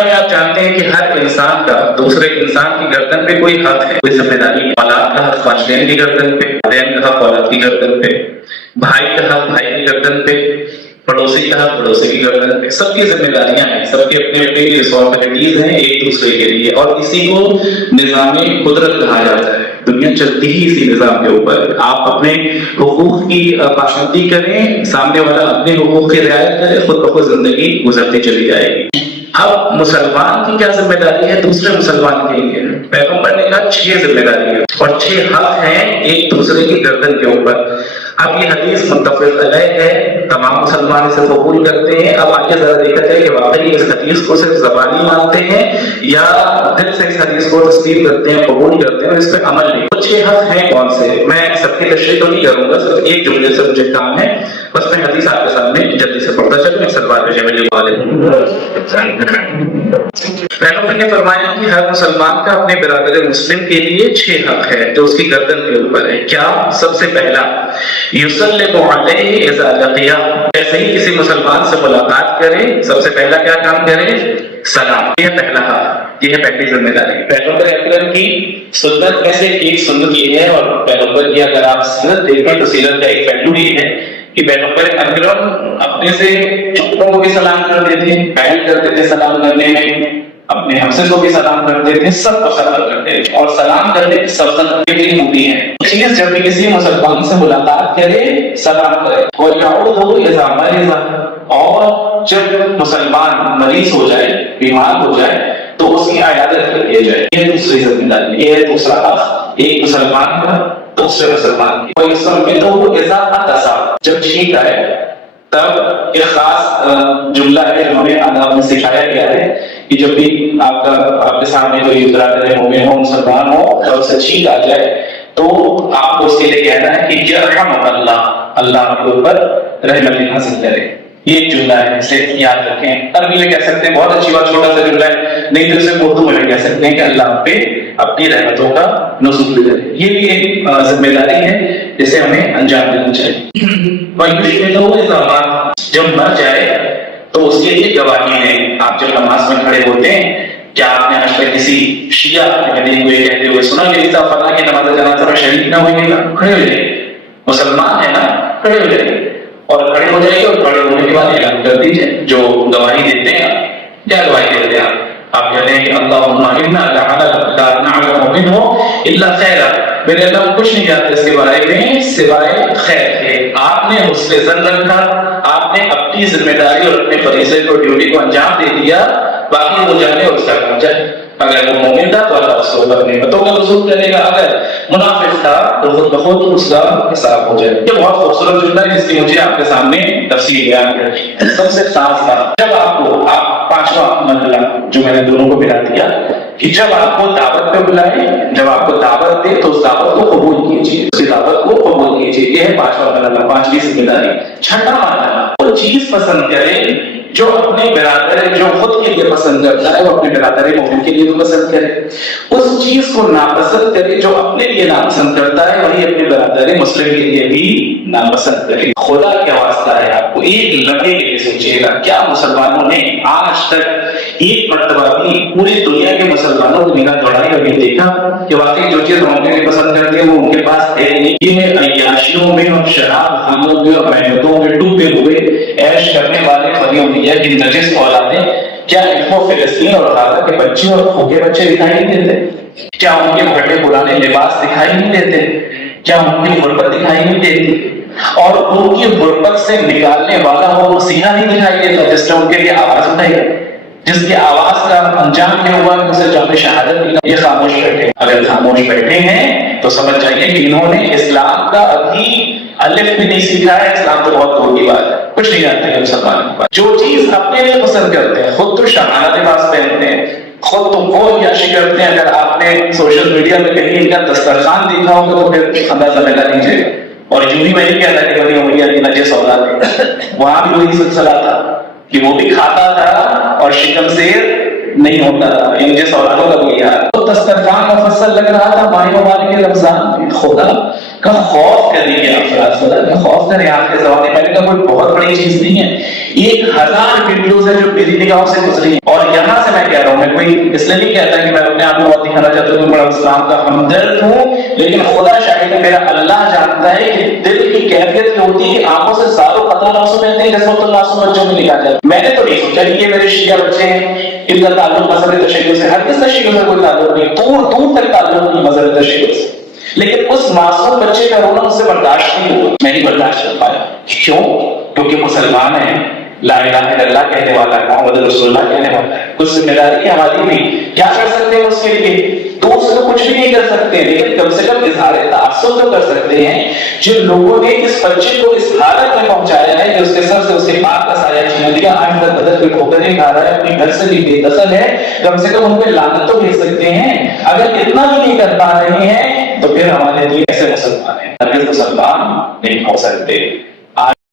آپ جانتے ہیں کہ ہر انسان کا دوسرے انسان کی گردن پہ کوئی حق ہے، کوئی ذمہ داری ہے۔ اولاد کا حق والدین کی گردن پہ، والدین کا حق اولاد کی گردن پہ، بھائی کا حق بھائی کی گردن پہ، پڑوسی کا حق پڑوسی کی گردن پہ۔ سب کی ذمہ داریاں ہیں، سب کی اپنی اپنی رسپانسبلٹیز ہیں ایک دوسرے کے لیے، اور اسی کو نظام قدرت کہا جاتا ہے۔ دنیا چلتی ہی اسی نظام کے اوپر۔ آپ اپنے حقوق کی پابندی کریں، سامنے والا اپنے حقوق کی رعایت کرے، خود بخود زندگی گزرتی چلی جائے گی۔ اب مسلمان کی کیا ذمہ داری ہے دوسرے مسلمان کے لیے؟ پیغمبر نے کہا 6 ذمہ داری ہے اور 6 حق ہیں ایک دوسرے کی گردن کے اوپر۔ اب یہ حدیث متفق علیہ ہے، تمام مسلمان اسے قبول کرتے ہیں۔ اب آگے ذرا دیکھا جائے کہ واقعی اس حدیث کو صرف زبانی مانتے ہیں یا دل سے اس حدیث کو تسلیم کرتے ہیں، قبول کرتے ہیں اور اس پہ عمل نہیں۔ تو 6 حق ہیں کون سے؟ میں سب کی تشریح تو نہیں کروں گا، صرف ایک جملے سے مجھے کام ہے، بس میں حدیث آپ کے سامنے جلدی سے پڑھتا چلوں۔ سلوات پیغمبر نے فرمایا کہ ہر مسلمان کا اپنے برادر مسلم کے لیے 6 حق ہے جو اس کی گردن کے اوپر ہے۔ کیا؟ سب سے پہلا یسلم علیہ اذا لقیہ، جیسے ہی کسی مسلمان سے ملاقات کرے سب سے پہلا کیا کام کرے؟ سلام۔ یہ پہلا حق، یہ ہے پہلی ذمہ داری۔ پیغمبر اکرم کی سنت میں سے ایک سنت یہ ہے، اور پیغمبر کی اگر آپ سنت دیکھیں تو سیرت کا ایک پہلو یہ ہے کہ پیغمبر اکرم اپنے سے چھوٹوں کو بھی سلام کر دیتے ہیں، پہل کرتے تھے سلام کرنے میں، اپنے ہمسر کو بھی سلام کرتے تھے، سب کو سلام کرتے تھے، اور سلام کرنے کی سلطنت بھی ہوتی ہے۔ چیز جب بھی کسی مسلمان سے ملاقات کرے سلام کرے، اور یعود ہو اذا مرض، اور جب مسلمان مریض ہو جائے، بیمار ہو جائے تو اس کی عیادت کر دیا جائے۔ یہ دوسری ذمہ داری، یہ ہے دوسرا حق ایک مسلمان کا دوسرے مسلمان کی۔ اور اس میں تو اذا اتسا، جب ٹھیک آئے تب ایک خاص جملہ ہے ہمیں آداب میں سکھایا گیا ہے کہ جب بھی آپ کے سامنے کوئی برادر مومن ہو، مسلمان ہو، اور اسے چھینک آ جائے تو آپ کو اس کے لیے کہنا ہے کہ یرحمک اللہ، اللہ آپ کے اوپر رحمت حاصل کرے۔ یہ ایک جملہ ہے، اسے یاد رکھیں۔ عربی میں کہہ سکتے ہیں، بہت اچھی بات، چھوٹا سا جملہ ہے، نہیں تو اسے اردو میں کہہ سکتے ہیں کہ اللہ پہ اپنی رحمتوں کا نزول کرے۔ یہ بھی ایک ذمہ داری ہے جسے ہمیں انجام دینا چاہیے۔ جب مر جائے تو اس کے لیے گواہی ہے۔ آپ جب نماز میں کھڑے ہوتے ہیں، کیا آپ نے آج تک کسی شیعہ ہوئے کہتے ہوئے سنا کہ فلاں کی نماز جنازہ میں شریک نہ ہوئے گا؟ کھڑے ہو جائے، مسلمان ہے نا، کھڑے ہو جائے، اور کھڑے ہو جائے گے، اور کھڑے ہونے کے بعد اعلان کر دیجیے جو گواہی دیتے ہیں۔ کیا گواہی دیتے ہیں آپ کہتے ہیں کہ اللہم انا لا نعلم منہ الا خیرا، میرے اللہ کچھ نہیں جانتے اس کے بارے میں سوائے خیر کے۔ آپ نے اس سے ظن رکھا، آپ نے اپنی ذمہ داری اور اپنے فریضے کو، ڈیوٹی کو انجام دے دیا، باقی وہ جانے اور اس کا کام جائے۔ اگر وہ مومن تھا تو اللہ اس کو اپنے نعمتوں کا رسول کرے گا، اگر منافق تھا تو خود بخود اس کا حساب ہو جائے۔ یہ بہت خوبصورت جملہ ہے جس کی مجھے آپ کے سامنے تفصیل بیان کرنی۔ سب سے خاص بات، جب آپ پانچواں مرحلہ جو میں نے دونوں کو بتا دیا کہ جب آپ کو دعوت پہ بلائے، جب آپ کو دعوت دے تو اس دعوت کو قبول کیجیے، اس کی دعوت کو قبول کیجیے۔ یہ ہے پانچواں مرحلہ، پانچویں ذمہ داری۔ چھٹا مرحلہ، وہ چیز پسند کرے جو اپنے برادر، جو خود کے لیے پسند کرتا ہے وہ اپنے برادر مومن کے لیے بھی پسند کرے۔ اس چیز کو ناپسند کرے جو اپنے لیے ناپسند کرتا ہے، وہی اپنے برادر مسلم کے لیے بھی ناپسند کرے۔ خدا کیا واسطہ ہے، آپ کو ایک لمحے کے لیے سوچیے گا، کیا مسلمانوں نے آج تک ایک مرتبہ بھی پوری دنیا کے مسلمانوں کو نگاہ دوڑائی کبھی دیکھا کہ واقعی جو چیز ہم کے پسند کرتے ہیں وہ ان کے پاس ہے نہیں؟ یہ عیاشیوں میں اور شراب خانوں میں اور محنتوں میں ڈوبے ہوئے عیش کرنے والے بنی کی نجس اولادیں، کیا ان کو فلسطین اور غزہ کے بچے اور بھوکے بچے دکھائی نہیں دیتے؟ کیا ان کے پھٹے پرانے لباس دکھائی نہیں دیتے؟ کیا ان کی غربت دکھائی نہیں دیتی؟ اور ان کی غربت سے نکالنے والا وہ مسیحا نہیں دکھائی دیتا جس نے ان کے لیے آواز اٹھائی، جس کی آواز کا انجام یہ ہوا کہ اسے جام شہادت ملا؟ یہ خاموش بیٹھے۔ اگر خاموش بیٹھے ہیں تو سمجھ جائیے کہ انہوں نے اسلام کا ابھی الف بھی نہیں سیکھا ہے، اسلام تو بہت دور کی بات ہے، کچھ نہیں جانتے ہیں مسلمان کو۔ جو چیز اپنے لیے پسند کرتے ہیں، خود تو شاہانہ لباس پہنتے ہیں، خود تو وہ عیاشی کرتے ہیں، اگر آپ نے سوشل میڈیا میں کہیں ان کا دسترخوان دیکھا ہوگا تو پھر اندازہ لگا لیجیے۔ اور یوں ہی میں نہیں کہتا کہ بنی امریہ کی نجس اولاد ہے، وہاں بھی وہی سلسلہ تھا کہ وہ بھی کھاتا تھا اور شکم سے نہیں ہوتا تھا، ان جس اولادوں کا کوئی حال۔ تو دسترخوان مفصل لگ رہا تھا ماہ مبارک کے رمضان میں۔ خدا کا خوف کریے آپ، خدا کا خوف کریں آپ کے زمانے میں کا کوئی بہت بڑی چیز نہیں ہے۔ 1000 ویڈیوز ہے جو میری نگاہوں سے گزری، اور یہاں سے میں اس لیے نہیں کہتا کہ میں اپنے آپ کو بہت دکھانا چاہتا ہوں کہ بڑا اسلام کا ہمدرد ہوں، لیکن خدا شاہد ہے میرا اللہ جانتا ہے کہ دل کی کیفیت کیا ہوتی ہے کہ آنکھوں سے زاروں قطرہ لفظوں میں ہیں جیسے اللہ سو بچوں میں لکھا جائے. میں نے تو نہیں سوچا کہ یہ میرے شیعہ بچے ہیں، ان کا تعلق مذہب تشیع سے، ہرگز تشیع سے کوئی تعلق نہیں، دور دور تک تعلق نہیں مذہب تشیع سے. لیکن اس معصوم بچے کا رونا اس سے برداشت نہیں ہوا، میں نہیں برداشت کر پایا. کیوں؟ کیونکہ مسلمان ہے، لا الہ الا اللہ کہنے والا ہے، محمد رسول اللہ کہنے والا ہے. کچھ ذمہ داری ہے ہماری بھی، کیا کر سکتے ہیں اس کے لیے؟ دوست تو کچھ بھی نہیں کر سکتے، لیکن کم سے کم اظہار تعصب تو کر سکتے ہیں. جن لوگوں نے اس بچے کو اس حالت میں پہنچایا ہے کہ اس کے سر سے اس کے پاک کا سایہ چھین دیا، آج تک بدل پہ ٹھوکریں کھا رہا ہے، اپنے گھر سے بھی بے دخل ہے، کم سے کم ان پہ لعنت تو بھیج سکتے ہیں. اگر اتنا بھی نہیں کر پا رہے ہیں تو پھر ہمارے لیے ایسے مسلمان ہیں، ہرگز مسلمان نہیں ہو سکتے.